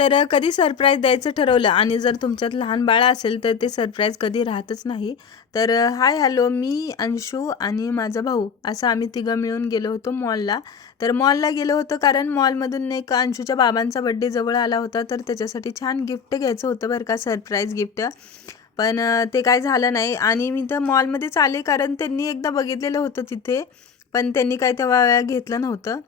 तर कधी सरप्राईज द्यायचं ठरवलं आणि जर तुमच्यात लहान बाळ असेल तर ते सरप्राईज कधी राहतच नाही. तर हाय हॅलो, मी अंशू आणि माझा भाऊ असं आम्ही तिघं मिळून गेलो होतो मॉलला. तर मॉलला गेलो होतो कारण मॉलमधून एक अंशूच्या बाबांचा बड्डे जवळ आला होता, तर त्याच्यासाठी छान गिफ्ट घ्यायचं होतं बरं का, सरप्राईज गिफ्ट. पण ते काय झालं नाही आणि मी तर मॉलमध्येच आले कारण त्यांनी एकदा बघितलेलं होतं तिथे, पण त्यांनी काय तेव्हा घेतलं नव्हतं.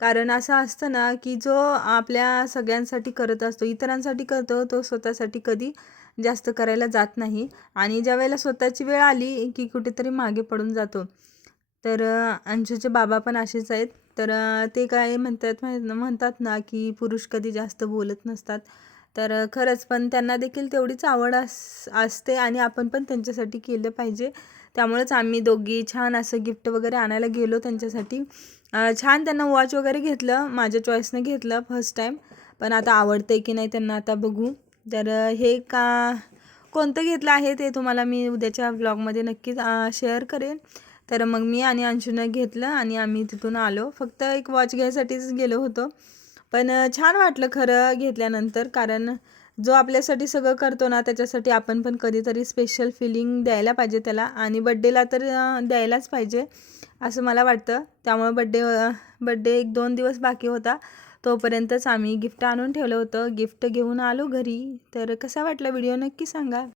कारण असं असतं ना, की जो आपल्या सगळ्यांसाठी करत असतो, इतरांसाठी करतो, तो स्वतःसाठी कधी जास्त करायला जात नाही आणि ज्यावेळेला स्वतःची वेळ आली, की कुठेतरी मागे पडून जातो. तर अंशूचे बाबा पण असेच आहेत. तर ते काय म्हणतात ना, की पुरुष कधी जास्त बोलत नसतात. तर खरंच पण त्यांना देखील तेवढीच आवड असते आणि आपण पण त्यांच्यासाठी केलं पाहिजे. त्यामुळेच आम्ही दोघी छान असं गिफ्ट वगैरे आणायला गेलो त्यांच्यासाठी. छान त्यांना वॉच वगैरे घेतलं, माझ्या चॉईसनं घेतलं फर्स्ट टाईम. पण आता आवडतंय की नाही त्यांना आता बघू. तर हे कोणतं घेतलं आहे ते तुम्हाला मी उद्याच्या व्लॉगमध्ये नक्कीच शेअर करेन. तर मग मी आणि अंशूनं घेतलं आणि आम्ही तिथून आलो. फक्त एक वॉच घ्यायसाठीच गेलो होतो. पण छान वाटलं खरं घेतल्यानंतर, कारण जो आपल्यासाठी सगळं करतो ना, त्याच्यासाठी आपण पण कधीतरी स्पेशल फिलिंग द्यायला पाहिजे त्याला आणि बड्डेला तर द्यायलाच पाहिजे असं मला वाटतं. त्यामुळे बड्डे 1-2 दिवस बाकी होता, तोपर्यंतच आम्ही गिफ्ट आणून ठेवलं होतं. गिफ्ट घेऊन आलो घरी. तर कसा वाटला व्हिडिओ नक्की सांगा.